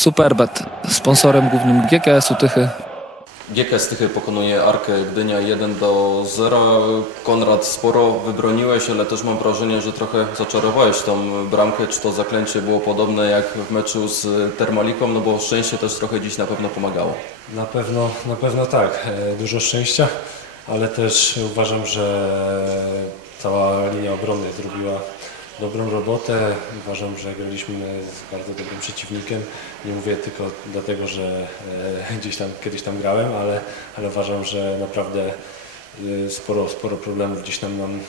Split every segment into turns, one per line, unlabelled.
Superbet, sponsorem głównym GKS-u Tychy.
GKS Tychy pokonuje Arkę Gdynia 1 do 0. Konrad, sporo wybroniłeś, ale też mam wrażenie, że trochę zaczarowałeś tą bramkę. Czy to zaklęcie było podobne jak w meczu z Termaliką? No bo szczęście też trochę dziś na pewno pomagało.
Na pewno, na pewno tak. E, Dużo szczęścia, ale też uważam, że cała linia obrony zrobiła dobrą robotę. Uważam, że graliśmy z bardzo dobrym przeciwnikiem. Nie mówię tylko dlatego, że e, gdzieś tam kiedyś tam grałem, ale, ale uważam, że naprawdę e, sporo, sporo problemów gdzieś tam nam mm,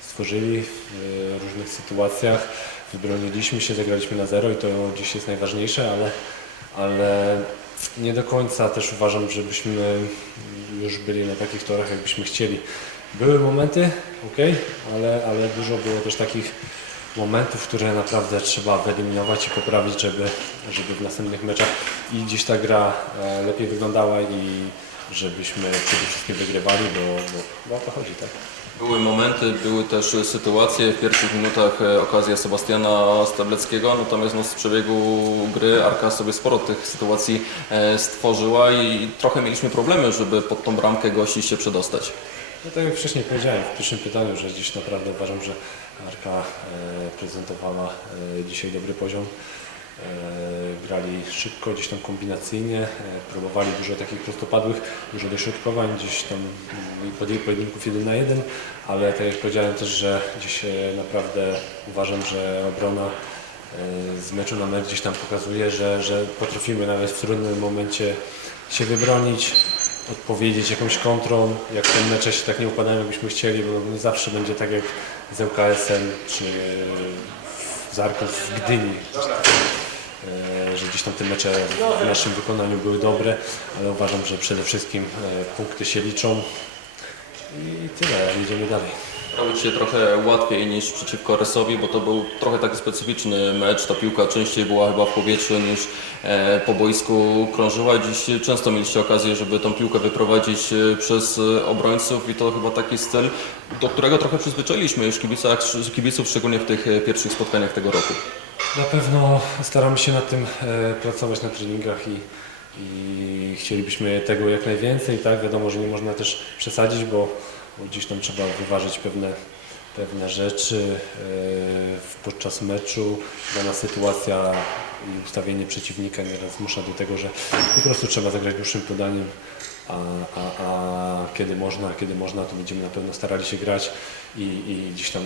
stworzyli w e, różnych sytuacjach. Wybroniliśmy się, zagraliśmy na zero i to dziś jest najważniejsze, ale, ale nie do końca też uważam, żebyśmy już byli na takich torach, jakbyśmy chcieli. Były momenty, ok, ale, ale dużo było też takich momentów, które naprawdę trzeba wyeliminować i poprawić, żeby, żeby w następnych meczach i gdzieś ta gra e, lepiej wyglądała i żebyśmy przede wszystkim wygrywali, bo, bo, bo o to chodzi, tak?
Były momenty, były też sytuacje w pierwszych minutach e, okazja Sebastiana Stableckiego, natomiast no, z przebiegu gry Arka sobie sporo tych sytuacji e, stworzyła i trochę mieliśmy problemy, żeby pod tą bramkę gości się przedostać.
No tak jak wcześniej powiedziałem w pierwszym pytaniu, że dziś naprawdę uważam, że Arka e, prezentowała dzisiaj dobry poziom. E, grali szybko, gdzieś tam kombinacyjnie, e, próbowali dużo takich prostopadłych, dużo dośrodkowań, gdzieś tam pojedynków jeden na jeden, ale tak jak powiedziałem też, że dziś e, naprawdę uważam, że obrona z meczu na mecz gdzieś tam pokazuje, że, że potrafimy nawet w trudnym momencie się wybronić, odpowiedzieć jakąś kontrą, jak te mecze się tak nie układają, jakbyśmy chcieli, bo nie zawsze będzie tak jak z ŁKS-em czy z Arką w Gdyni. E, Że gdzieś tam te mecze w naszym wykonaniu były dobre, ale uważam, że przede wszystkim e, punkty się liczą i tyle, idziemy dalej.
Ci się trochę łatwiej niż przeciwko Resowi, bo to był trochę taki specyficzny mecz. Ta piłka częściej była chyba w powietrzu niż e, po boisku krążyła. Dziś często mieliście okazję, żeby tą piłkę wyprowadzić przez obrońców i to chyba taki styl, do którego trochę przyzwyczailiśmy już kibiców, szczególnie w tych pierwszych spotkaniach tego roku.
Na pewno staramy się nad tym e, pracować na treningach i, i chcielibyśmy tego jak najwięcej. Tak, wiadomo, że nie można też przesadzić, bo, bo gdzieś tam trzeba wyważyć pewne, pewne rzeczy e, podczas meczu. Dana sytuacja i ustawienie przeciwnika nieraz zmusza do tego, że po prostu trzeba zagrać dłuższym podaniem. A, a, a kiedy można, kiedy można, to będziemy na pewno starali się grać i, i gdzieś tam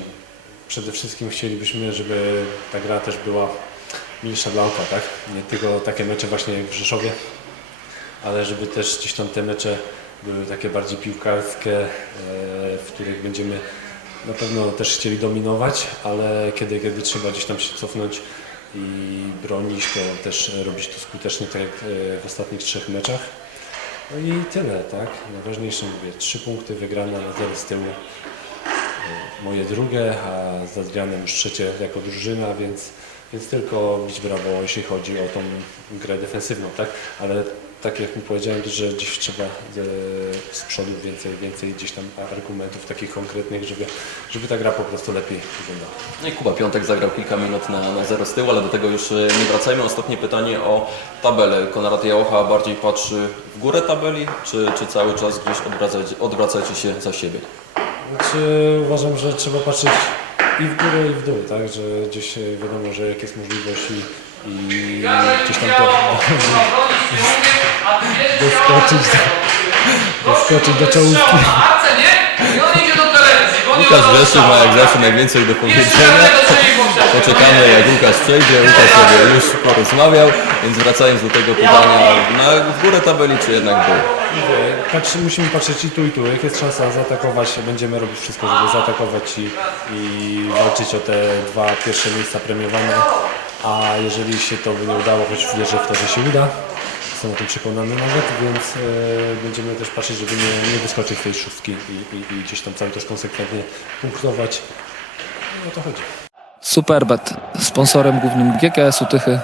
przede wszystkim chcielibyśmy, żeby ta gra też była milsza dla oka, tak? Nie tylko takie mecze właśnie jak w Rzeszowie, ale żeby też gdzieś tam te mecze były takie bardziej piłkarskie, e, w których będziemy na pewno też chcieli dominować, ale kiedy, kiedy trzeba gdzieś tam się cofnąć i bronić, to też robić to skutecznie, tak jak e, w ostatnich trzech meczach. No i tyle, tak? Najważniejsze mówię, trzy punkty wygrana na zero z tyłu moje drugie, a z Adrianem już trzecie jako drużyna, więc, więc tylko bić brawo, jeśli chodzi o tą grę defensywną, tak? Ale tak jak mi powiedziałem, że dziś trzeba e, z przodu więcej, więcej gdzieś tam argumentów takich konkretnych, żeby, żeby ta gra po prostu lepiej wyglądała.
No i Kuba Piątek zagrał kilka minut na, na zero z tyłu, ale do tego już e, nie wracajmy. Ostatnie pytanie o tabelę. Konrad Jałocha bardziej patrzy w górę tabeli, czy, czy cały czas gdzieś odwracacie, odwracacie się za siebie?
Znaczy, uważam, że trzeba patrzeć i w górę, i w dół, tak? Że gdzieś e, wiadomo, że jak jest możliwość i, i gdzieś tam to doskoczyć do, doskoczyć do czołówki.
Łukasz Grzeszyk ma jak zawsze najwięcej do powiedzenia. Poczekamy jak Łukasz przejdzie. Łukasz sobie już porozmawiał, więc wracając do tego pytania, na, w górę tabeli czy jednak?
Mówię, Patrzy, musimy patrzeć i tu, i tu. Jak jest szansa zaatakować, będziemy robić wszystko, żeby zaatakować i, i walczyć o te dwa pierwsze miejsca premiowane. A jeżeli się to by nie udało, choć wierzę w to, że się uda, jestem o tym przekonany nawet, więc e, będziemy też patrzeć, żeby nie, nie wyskoczyć z tej szóstki i, i, i gdzieś tam cały czas konsekwentnie punktować. No o to chodzi.
Superbet, sponsorem głównym GKS-u Tychy.